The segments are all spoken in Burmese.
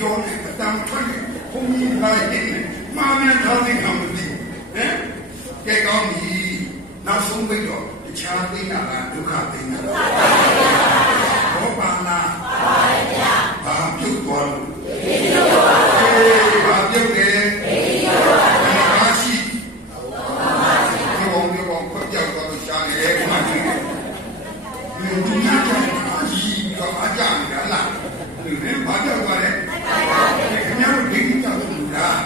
ပြောနေအတန်ထွက်နေဘုန်းကြီးလိုက်နေမာမန်ထားသိခံမသိဟမ်ကဲကောင်းပြီနောက်ဆုံးပိတ်တော့တခြားသိတာကဒုက္ခသိတာဘောပါလားဘာပြုတ်သွားလို့ဘာပြုတ်လဲဘာရှိဒီဘုံဒီဘုံခွက်ပြောက်သွားလို့ရှားနေတယ်ဘာရှိလဲဒီဒုက္ခကြောင့်ကြီးတော့အကြမ်းရလားဒီနဲ့ဘာကြောက်သွားလဲခင်ဗျားတို့ဒီကြောက်လို့လား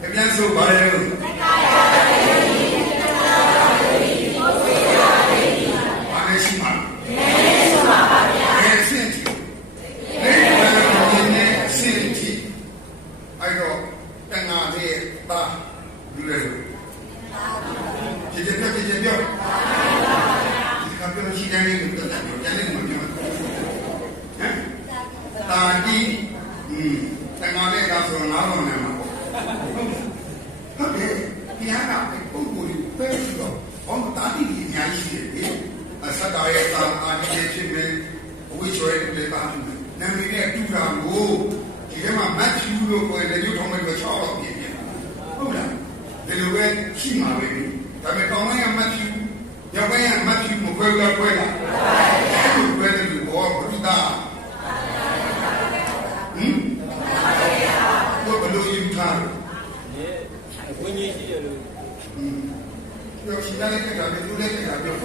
ခင်ဗျားဆိုပါလေလို့ဘာလဲရှိမှာဘယ်အဆင့်ထိဘယ်ဘယ်နဲ့အဆင့်ထိအဲ့တော့တန်ငါလေးပါလူလေကြည်ကြပြောကြည်ကြပြောဒီကပြောရှိတယ်လို့တက်တယ်ပြောတယ်လို့ပြောဟမ်တာတိอืมတန်ငါလေးကဆိုငါးလုံးနဲ့မှာဟုတ်တယ်ဒီဟာကပုံကိုယ်ပဲပြီးတော့ဘောမတာတိကြီးအများကြီးရှိတယ်အစတာရဲ့တာအာဒီရဲ့ဖြစ်မယ်အဝိ ချွဲတွေပါနာမည်နဲ့တူတာကိုဒီထဲမှာမတ်ဖြူလို့ပြောတယ်ညှို့ထောင်းမဲ့6တော့ပြည့်ပြည့်ဟုတ်လားဒီလိုပဲရှိမှာပဲဒါပေမဲ့ကောင်းလိုက်ရမတ်ဖြူရောက်ပိုင်းရမတ်ဖြူမခွဲဘူးလားခွဲလားခွဲတယ်လို့ဘောဘုရားဟမ်တော့ဘယ်လိုယူထားလဲဝင်းကြီးရှိရလို့ပြောရှိတယ်ကလည်းသူလည်းကပြောဘ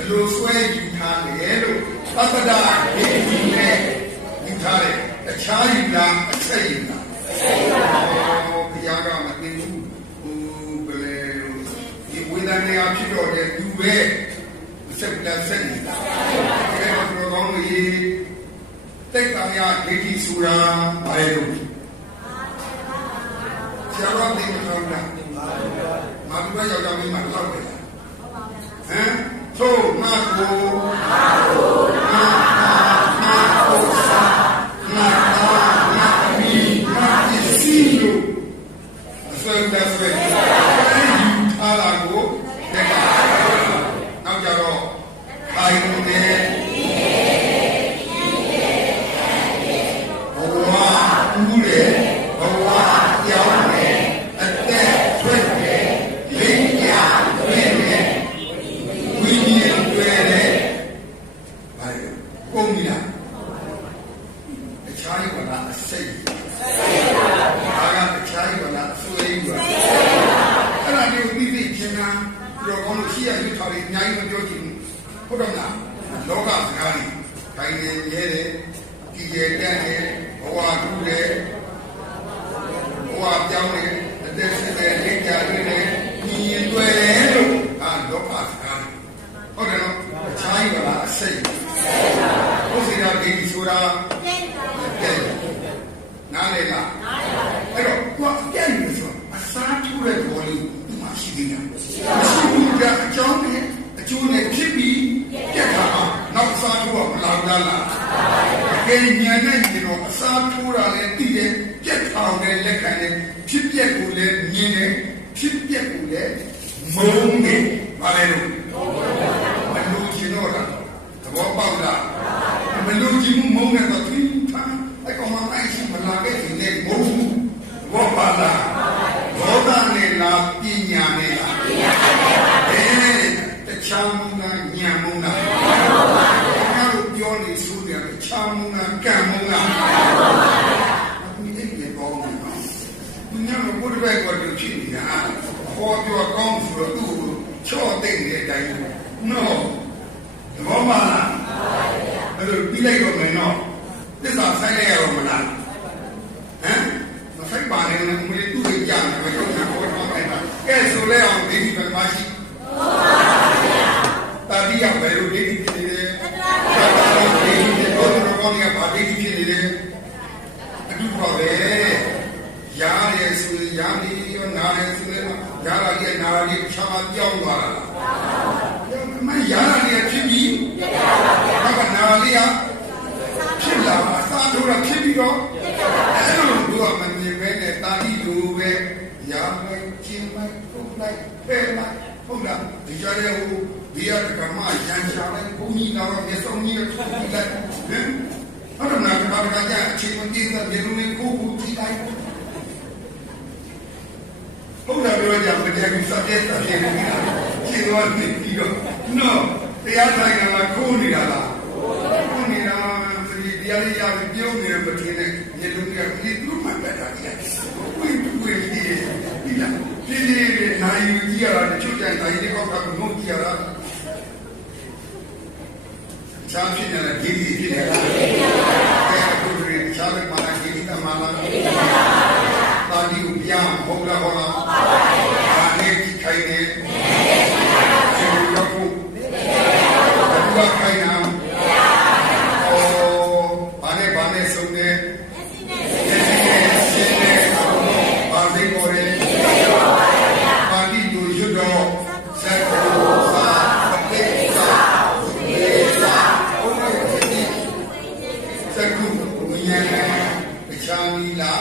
ယ်လိုဆွဲယူထားလဲလို့ သတ္တဒိဋ္ဌိနဲ့ယူထားတယ်တခြားယူလားအဆက်ယူလားအဆက်ယူပါဘုရားကမသိဘူးဟိုဘယ်လဲဒီဝိဒနာဖြစ်တော့တဲ့သူပဲစက်တာဆက်နေတာအဲ့တော့ဘုရားကောင်းလို့တိတ်တာရဒိဋ္ဌိဆိုတာဘာလဲလို့ဆရာတော်သိမကောင်းလား လဲကုန်ပြီလားတခြားကလာအစိတ်ဘာကတခြားကလာအဆွေးပါအဲ့ဒါလေးကိုသိသိချင်းနာပြောကောင်းလို့ရှိရရွထားပြီးအများကြီးမပြောချင်ဘူးဟုတ်တော့မလားလောကစကားတွေတိုင်းနေရဲတယ်ကြည်ရဲတန်းတယ်ဘဝကူးတယ်ဘဝပြောင်းတယ်အသက်ရှင်တယ်လက်ကြတယ်ညီရင်တွေ့တယ်လို့ဟာလောကစကားတွေဟုတ်တယ်နော်တခြားကလာအစိတ်ဟုတ်စီရာဒီဆိုတာကဲနားလေလားအဲ့တော့ကိုယ်ကဲနေဆိုအစားထူတဲ့ဘောလေးဒီမှာ ရှိသေးတယ်မရှိဘူးကအကြောင်းနဲ့အကျိုးနဲ့ဖြစ်ပြီးပြက်တာနောက်အစားထူတော့မလာဘူးလားကဲညံနဲ့ဒီတော့အစားထူတာလည်းသိတယ်ပြက်ထောင်တယ်လက်ခံတယ်ဖြစ်ပြက်ကိုလည်းမြင်တယ်ဖြစ်ပြက်ကိုလည်းမုန်းတယ်ဘာလဲလို့မလို့ချင်တော့တာသဘောပေါက်လားမလို့ချင်မှုမုန်းတဲ့တော့သူဖမ်းအဲ့ကောင်မအဲ့ရှိမလာခဲ့ရင်လည်းမုန်းဘူးသဘောပါလားဘောဓနဲ့လားပညာနဲ့လားပညာနဲ့ပါအဲတခြား မှုကညံမှုလားညံမှုပါဘုရားတို့ပြောနေဆိုတယ်တခြားမှုကကံမှုလားကံမှုပါအခုအဲ့ဒီကောင်းတယ်နော်သူညမဘုရားဘက်ကတော့ဖြစ်နေတာခေါ်ပြောကောင်းဆိုတော့သူ့ကိုချော့သိမ့်တဲ့အတိုင်းနော်သဘောပါလားအဲ့လိုပြီးလိုက်တော့မယ်နော်သစ္စာဆိုင်လိုက်ရတော့မလားဟမ်မဆိုင်ပါနဲ့ငွေတူကြီးကြာတယ်ဘယ်လိုလဲဘောတော့အဲ့ဒါကဲဆိုလဲအောင်ဒီဒီပဲမရှိ တာတိရဘယ်လိုဒီဒီဖြစ်နေလဲတာတိဒီဒီဘောတော့ကောင်းကဘာဒီဒီဖြစ်နေလဲအတူပါပဲရားရဲဆိုရားနေရောနာရဲဆိုလဲရားလာကြီးနာလာကြီးချာမပြောင်းသွားတာလားမရားလာကြီးဖြစ်ပြီးဘာကနာလေးကဖြစ်လာအစားထိုးတာဖြစ်ပြီးတော့အဲ့လိုသူကမမြင်ပဲနဲ့တာတိလိုပဲရားလိုက်ကျင်းလိုက်ပုံလိုက်ဖဲလိုက် ဟုတ်လားဒီကြတဲ့ဟိုဒီရကမရန်ရှာလိုက်ဘုံကြီးတော့မျက်စုံကြီးနဲ့ထုတ်ပြီးလိုက်ဟင်ဟုတ်တယ်မလားတခါကျအချိန်မပြေတဲ့မြေလုံးလေးကိုကိုကြည့်လိုက်ဟုတ်တယ်ပြောကြမတဲ့ဘူးစတဲ့တဲ့ပြေနေတာခြေတော်နေပြီးတော့နော်တရားဆိုင်ကလာခိုးနေတာလားခိုးနေတာဒီတရားလေးရပြီးပြုံးနေတယ်မထင်နဲ့မြေလုံးကဒီသူ့မှတ်တာကြီးဝိဝိဒီ ဒီလားဒီလေးနိုင်ယူကြည့်ရတာချုပ်ကြိုင်တိုင်းလေးကောက်ကငုံကြည့်ရတာချားဖြစ်နေတာဒီဒီဖြစ်နေတာအဲအခုဒီချားတဲ့မှာဒီဒီတမလာဒီတမလာပါဠိကိုပြန်ဟောလာဟောလာဟုတ်ပါပါဘုရားဒါနဲ့ခိုင်နေကျေရောက်ဖို့ဘုရား ပချာမီလာ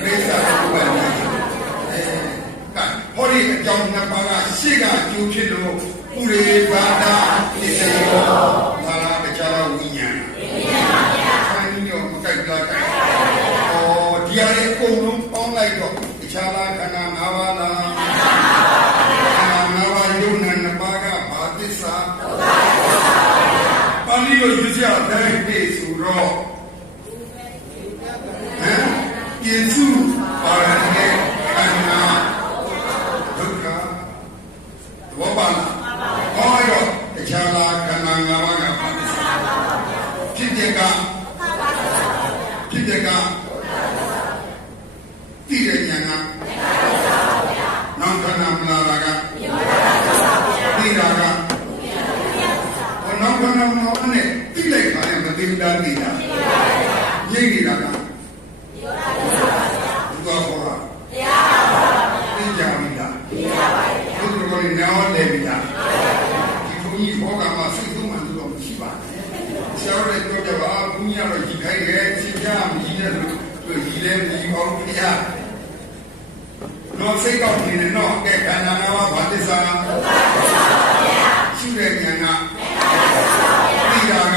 ပြိဿာဘုရားအဲကဟောဒီအကြောင်းနှစ်ပါးကရှေ့ကကျိုးဖြစ်လို့ပုရိသာတာဣစေယောသာလာပချာဝိညာဉ်ဝိညာဉ်ပါဗျာဆန်းညောမကြိုက်ကြတယ်ဩဒီအရေးအကုန်လုံးပေါင်းလိုက်တော့ပချာလာခန္ဓာ၅ပါးလားခန္ဓာ၅ပါးယုံနာနှစ်ပါးကဘာသစ္စာပါဠိလိုယူစရာတိုင်းပြေဆိုတော့ဟမ် ယေစုပါရဏေခန္ဓာဒုက္ခဘောပါလားဟောရောတခြားလားခန္ဓာ၅ပါးကဘာသစ္စာဖြစ်တဲ့ကဖြစ်တဲ့ကတည်တဲ့ဉာဏ်ကနောက်ခန္ဓာမလာတာကတည်တာကဟောနောက်ခန္ဓာမလာနဲ့တည်လိုက်ပါနဲ့မသိဘူးတာတည်တာငြိမ့်နေတာကဘုရားဟောတာသိကြပြီလားသိကြပါပြီဘုရားကလည်းနားတယ်ပြီလားဒီဘုန်းကြီးဟောကမှစိတ်သုံးမှန်လို့မရှိပါဘူးဆရာတော်လည်းပြောကြပါဘုန်းကြီးကတော့ဒီ ခိုင်းတယ်သင်ကြမကြီးတဲ့လို့ဒီလည်းဒီအောင်ဖျားတော့စိတ်ကောက်နေတယ်နော်ကဲခန္ဓာငါးပါးဘာသစ္စာဒုက္ခသစ္စာပါဗျာရှိတဲ့ဉာဏ်ကသိတာက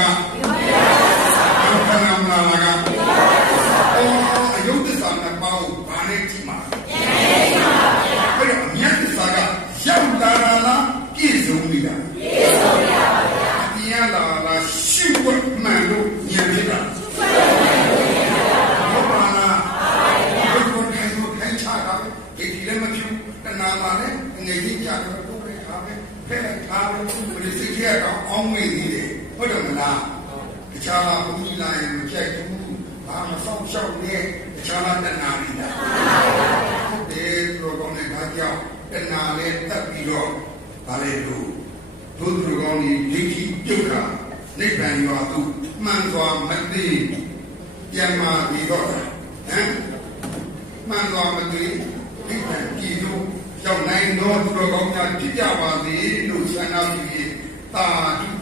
ဒုက္ခနာမလာကအော်အယုတ်သစ္စာနဲ့ပေါ့ဘာနဲ့ကြည့်မှာအဲ့တော့အမြတ်သစ္စာကရောက်လာတာလားပြည့်စုံနေတာပြည့်စုံနေတာပါဗျာအပြင်လာလာရှိဝတ်မှန်လို့ဉာဏ်ဖြစ်တာဟုတ်ပါလားဘယ်ကိုထိုင်ကိုထိုင်ချတာပဲဒီဒီလည်း မဖြစ်တဏှာပါလေငယ်ကြီးကြတော့တို့ပဲခါပဲဖဲခါပဲဘယ်စိတ်ထဲတော့အောင်းမေးသေးတယ်ဟုတ်တယ်မလားတခြားလားဘုန်းကြီးလာရင်မကြိုက်ဘူးဘာမဆောင်ရှောက်နဲ့တခြားလားတဏှာလေးလားဟုတ်တယ်သူတော်ကောင်းတဲ့ဒါကြောင့်တဏှာလေးတက်ပြီးတော့ဗာလေလို့တို့သူတော်ကောင်းကြီးဒိဋ္ဌိပြုတ်တာနိဗ္ဗာန်ရွာသူမှန်စွာမသိပြန်มาပြီးတော့ဟမ်မှန်စွာမသိ နိဗ္ဗာန်ကြည်လို့ရောက်နိုင်တော့သူတော်ကောင်းများဖြစ်ကြပါစေလို့ဆန္ဒပြုပြီးတာဓုတုံးကြီးခေါ်တော်ရပါဘူး